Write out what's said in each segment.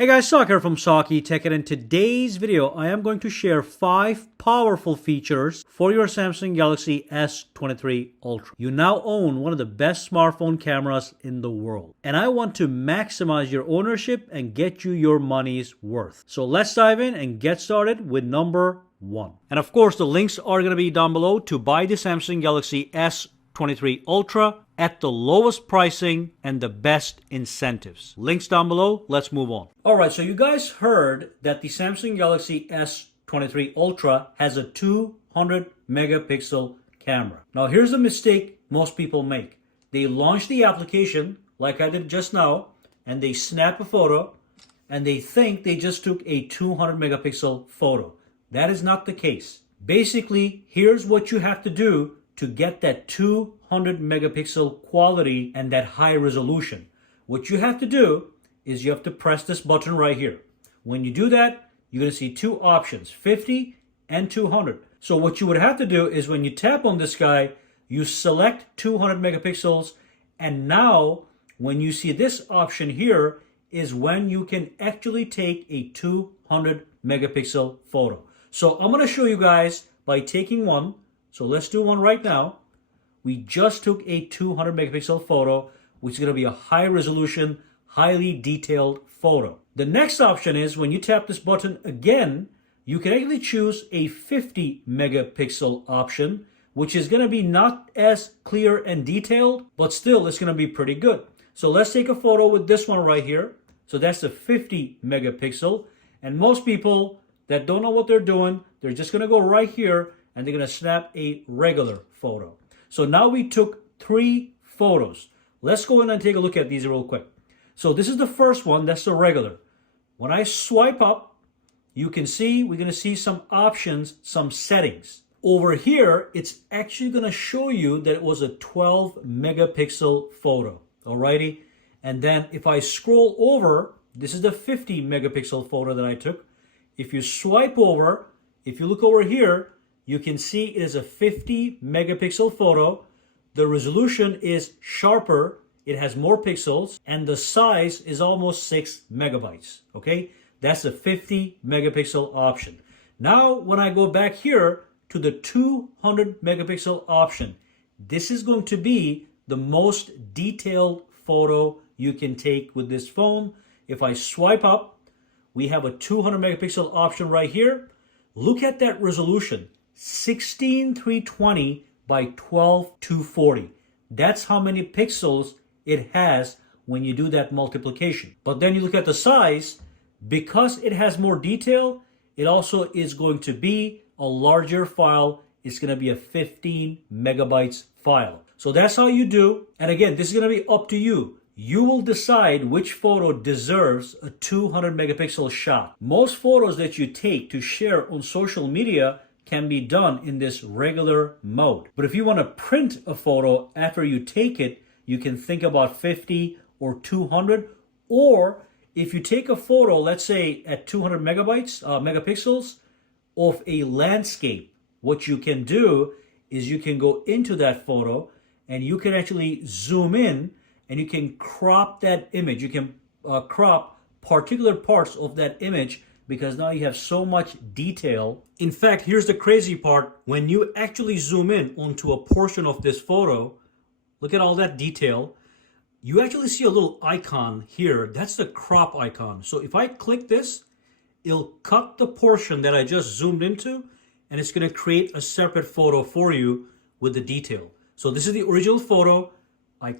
Hey guys, Sak here from SAKITECH, and in today's video I am going to share 5 powerful features for your Samsung Galaxy S23 Ultra. You now own one of the best smartphone cameras in the world, and I want to maximize your ownership and get you your money's worth. So let's dive in and get started with number 1. And of course the links are going to be down below to buy the Samsung Galaxy S23 Ultra at the lowest pricing and the best incentives. Links down below. Let's move on. Alright, so you guys heard that the Samsung Galaxy S23 Ultra has a 200 megapixel camera. Now here's a mistake most people make. They launch the application like I did just now, and they snap a photo and they think they just took a 200 megapixel photo. That is not the case. Basically, here's what you have to do to get that 200 megapixel quality and that high resolution. What you have to do is you have to press this button right here. When you do that, you're going to see 2 options, 50 and 200. So what you would have to do is when you tap on this guy, you select 200 megapixels, and now when you see this option here is when you can actually take a 200 megapixel photo. So I'm going to show you guys by taking one. So let's do one right now. We just took a 200 megapixel photo, which is going to be a high resolution, highly detailed photo. The next option is when you tap this button again, you can actually choose a 50 megapixel option, which is going to be not as clear and detailed, but still it's going to be pretty good. So let's take a photo with this one right here. So that's the 50 megapixel. And most people that don't know what they're doing, they're just going to go right here and they're going to snap a regular photo. So now we took 3 photos. Let's go in and take a look at these real quick. So this is the first one, that's the regular. When I swipe up, you can see we're going to see some options, some settings. Over here, it's actually going to show you that it was a 12 megapixel photo. Alrighty. And then if I scroll over, this is the 50 megapixel photo that I took. If you swipe over, if you look over here, you can see it is a 50 megapixel photo. The resolution is sharper, it has more pixels, and the size is almost 6 megabytes. Okay, that's the 50 megapixel option. Now, when I go back here to the 200 megapixel option, this is going to be the most detailed photo you can take with this phone. If I swipe up, we have a 200 megapixel option right here. Look at that resolution. 16320 by 12240. That's how many pixels it has when you do that multiplication. But then you look at the size, because it has more detail, it also is going to be a larger file. It's going to be a 15 megabytes file. So that's how you do. And again, this is going to be up to you. You will decide which photo deserves a 200 megapixel shot. Most photos that you take to share on social media can be done in this regular mode. But if you want to print a photo after you take it, you can think about 50 or 200. Or if you take a photo, let's say at 200 megapixels of a landscape, what you can do is you can go into that photo and you can actually zoom in and you can crop that image. You can crop particular parts of that image because now you have so much detail. In fact, here's the crazy part. When you actually zoom in onto a portion of this photo, look at all that detail. You actually see a little icon here. That's the crop icon. So if I click this, it'll cut the portion that I just zoomed into, and it's going to create a separate photo for you with the detail. So this is the original photo. I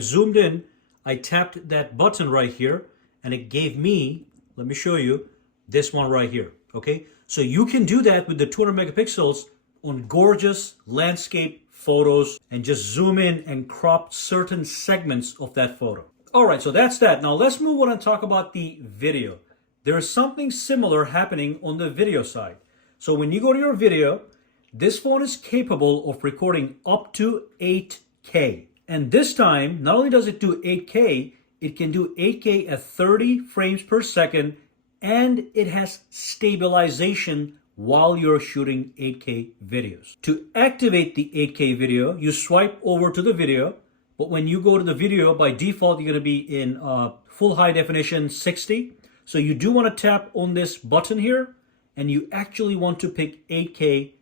zoomed in, I tapped that button right here, and it gave me, let me show you, this one right here, okay? So you can do that with the 200 megapixels on gorgeous landscape photos and just zoom in and crop certain segments of that photo. All right, so that's that. Now let's move on and talk about the video. There is something similar happening on the video side. So when you go to your video, this phone is capable of recording up to 8K. And this time, not only does it do 8K, it can do 8K at 30 frames per second, and it has stabilization while you're shooting 8K videos. To activate the 8K video, you swipe over to the video, but when you go to the video, by default, you're going to be in full high definition 60. So you do want to tap on this button here, and you actually want to pick 8K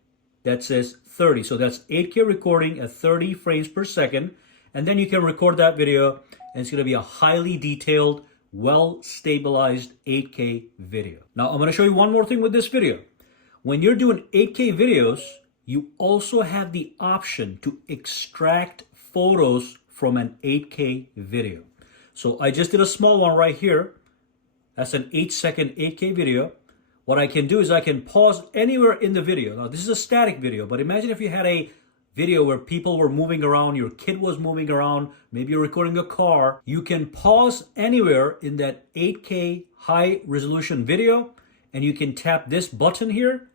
that says 30. So that's 8K recording at 30 frames per second. And then you can record that video, and it's going to be a highly detailed, well stabilized 8K video. Now I'm going to show you one more thing with this video. When you're doing 8K videos, you also have the option to extract photos from an 8K video. So I just did a small one right here. That's an 8-second 8K video. What I can do is I can pause anywhere in the video. Now this is a static video, but imagine if you had a video where people were moving around, your kid was moving around, maybe you're recording a car. You can pause anywhere in that 8K high resolution video, and you can tap this button here,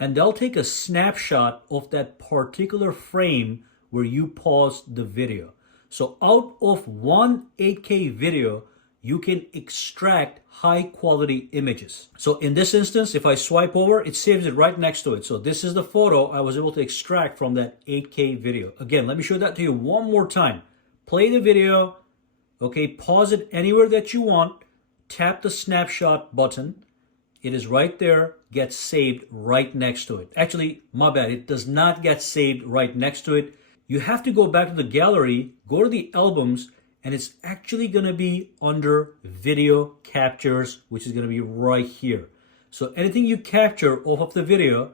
and they'll take a snapshot of that particular frame where you paused the video. So out of one 8K video, you can extract high quality images. So in this instance, if I swipe over, it saves it right next to it. So this is the photo I was able to extract from that 8K video. Again, let me show that to you one more time. Play the video, okay, pause it anywhere that you want, tap the snapshot button. It is right there, gets saved right next to it. Actually, my bad, it does not get saved right next to it. You have to go back to the gallery, go to the albums, and it's actually going to be under video captures, which is going to be right here. So anything you capture off of the video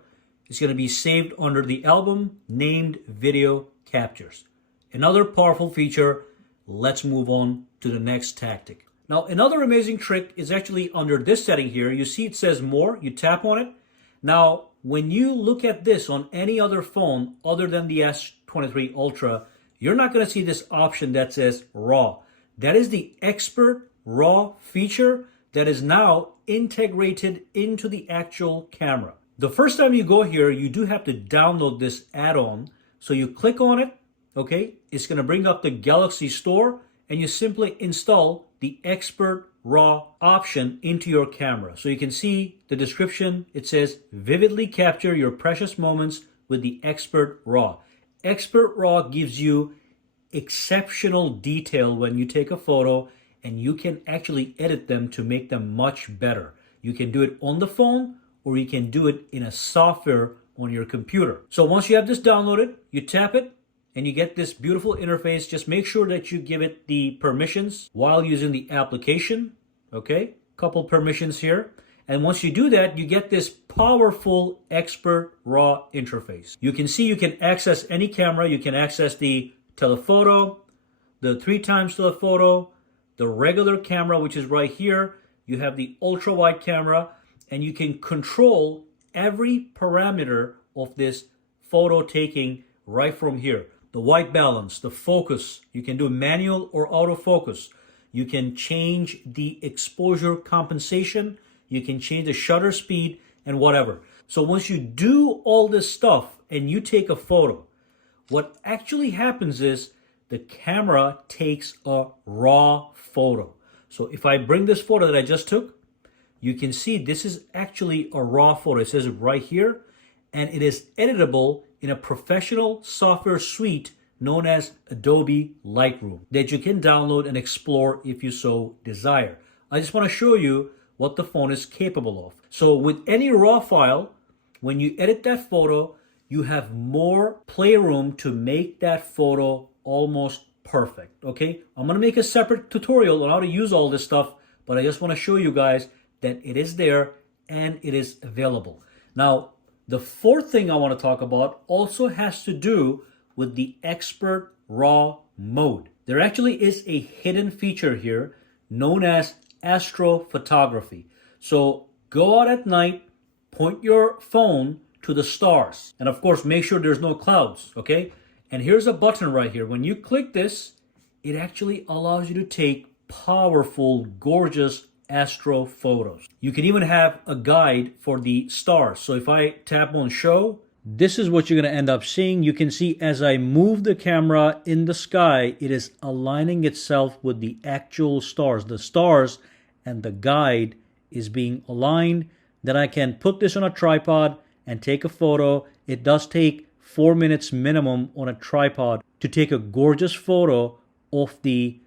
is going to be saved under the album named video captures. Another powerful feature. Let's move on to the next tactic. Now, another amazing trick is actually under this setting here. You see it says more, you tap on it. Now, when you look at this on any other phone other than the S23 Ultra, you're not going to see this option that says RAW. That is the Expert RAW feature that is now integrated into the actual camera. The first time you go here, you do have to download this add-on. So you click on it, okay? It's going to bring up the Galaxy Store, and you simply install the Expert RAW option into your camera. So you can see the description. It says, vividly capture your precious moments with the Expert RAW. Expert RAW gives you exceptional detail when you take a photo, and you can actually edit them to make them much better. You can do it on the phone, or you can do it in a software on your computer. So once you have this downloaded, you tap it, and you get this beautiful interface. Just make sure that you give it the permissions while using the application. Okay, couple permissions here. And once you do that, you get this powerful Expert RAW interface. You can see you can access any camera. You can access the telephoto, the 3x telephoto, the regular camera, which is right here. You have the ultra wide camera, and you can control every parameter of this photo taking right from here. The white balance, the focus, you can do manual or autofocus. You can change the exposure compensation. You can change the shutter speed and whatever. So once you do all this stuff and you take a photo, what actually happens is the camera takes a raw photo. So if I bring this photo that I just took, you can see this is actually a raw photo. It says it right here, and it is editable in a professional software suite known as Adobe Lightroom that you can download and explore if you so desire. I just want to show you what the phone is capable of. So with any raw file, when you edit that photo, you have more playroom to make that photo almost perfect. Okay, I'm going to make a separate tutorial on how to use all this stuff, but I just want to show you guys that it is there and it is available. Now, the fourth thing I want to talk about also has to do with the Expert RAW mode. There actually is a hidden feature here known as Astrophotography. So go out at night, point your phone to the stars, and of course make sure there's no clouds, okay? And here's a button right here. When you click this, it actually allows you to take powerful, gorgeous astro photos. You can even have a guide for the stars. So if I tap on show, this is what you're going to end up seeing. You can see as I move the camera in the sky, it is aligning itself with the actual stars. The stars and the guide is being aligned. Then I can put this on a tripod and take a photo. It does take 4 minutes minimum on a tripod to take a gorgeous photo of the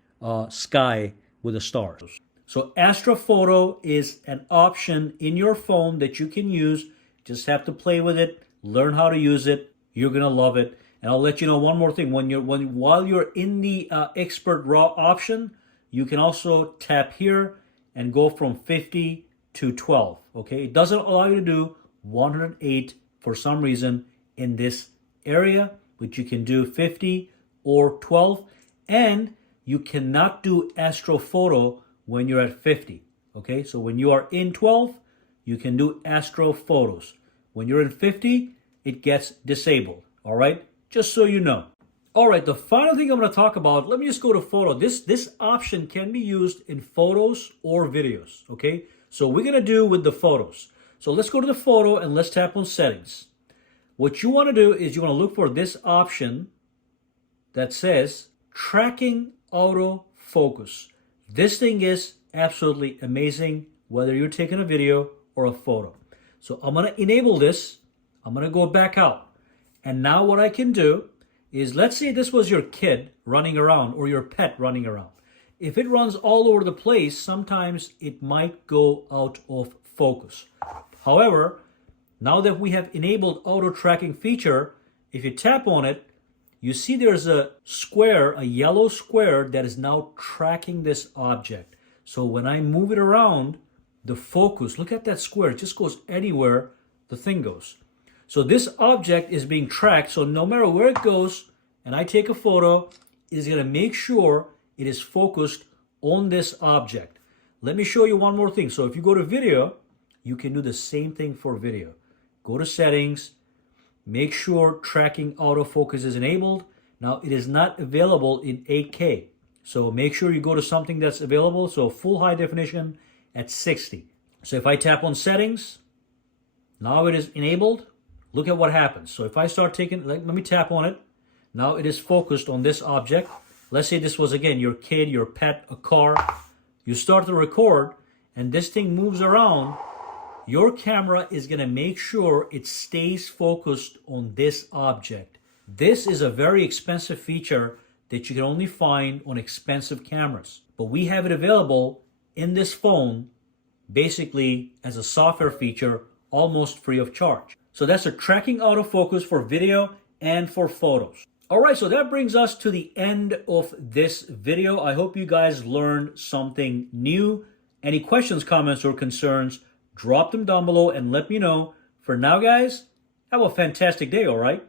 sky with the stars. So Astrophoto is an option in your phone that you can use. Just have to play with it, learn how to use it. You're gonna love it. And I'll let you know one more thing. While you're in the Expert RAW option, you can also tap here and go from 50 to 12. Okay, it doesn't allow you to do 108 for some reason in this area, but you can do 50 or 12, and you cannot do Astrophoto when you're at 50. Okay, so when you are in 12, you can do Astrophotos. When you're in 50, it gets disabled. All right, just so you know. All right, the final thing I'm going to talk about, let me just go to photo. This option can be used in photos or videos. Okay, so we're going to do with the photos. So let's go to the photo and let's tap on settings. What you want to do is you want to look for this option that says tracking autofocus. This thing is absolutely amazing, whether you're taking a video or a photo. So I'm going to enable this. I'm going to go back out. And now what I can do is, let's say this was your kid running around or your pet running around. If it runs all over the place, sometimes it might go out of focus. However, now that we have enabled auto tracking feature, if you tap on it, you see there's a square, a yellow square that is now tracking this object. So when I move it around, the focus, look at that square, it just goes anywhere the thing goes. So this object is being tracked, so no matter where it goes and I take a photo, it is going to make sure it is focused on this object. Let me show you one more thing. So if you go to video, you can do the same thing for video. Go to settings, make sure tracking autofocus is enabled. Now it is not available in 8K. So make sure you go to something that's available. So full high definition at 60. So if I tap on settings, now it is enabled. Look at what happens. So if I start taking, let me tap on it. Now it is focused on this object. Let's say this was, again, your kid, your pet, a car. You start to record and this thing moves around. Your camera is going to make sure it stays focused on this object. This is a very expensive feature that you can only find on expensive cameras. But we have it available in this phone, basically as a software feature, almost free of charge. So that's a tracking autofocus for video and for photos. All right, so that brings us to the end of this video. I hope you guys learned something new. Any questions, comments, or concerns, drop them down below and let me know. For now, guys, have a fantastic day, all right?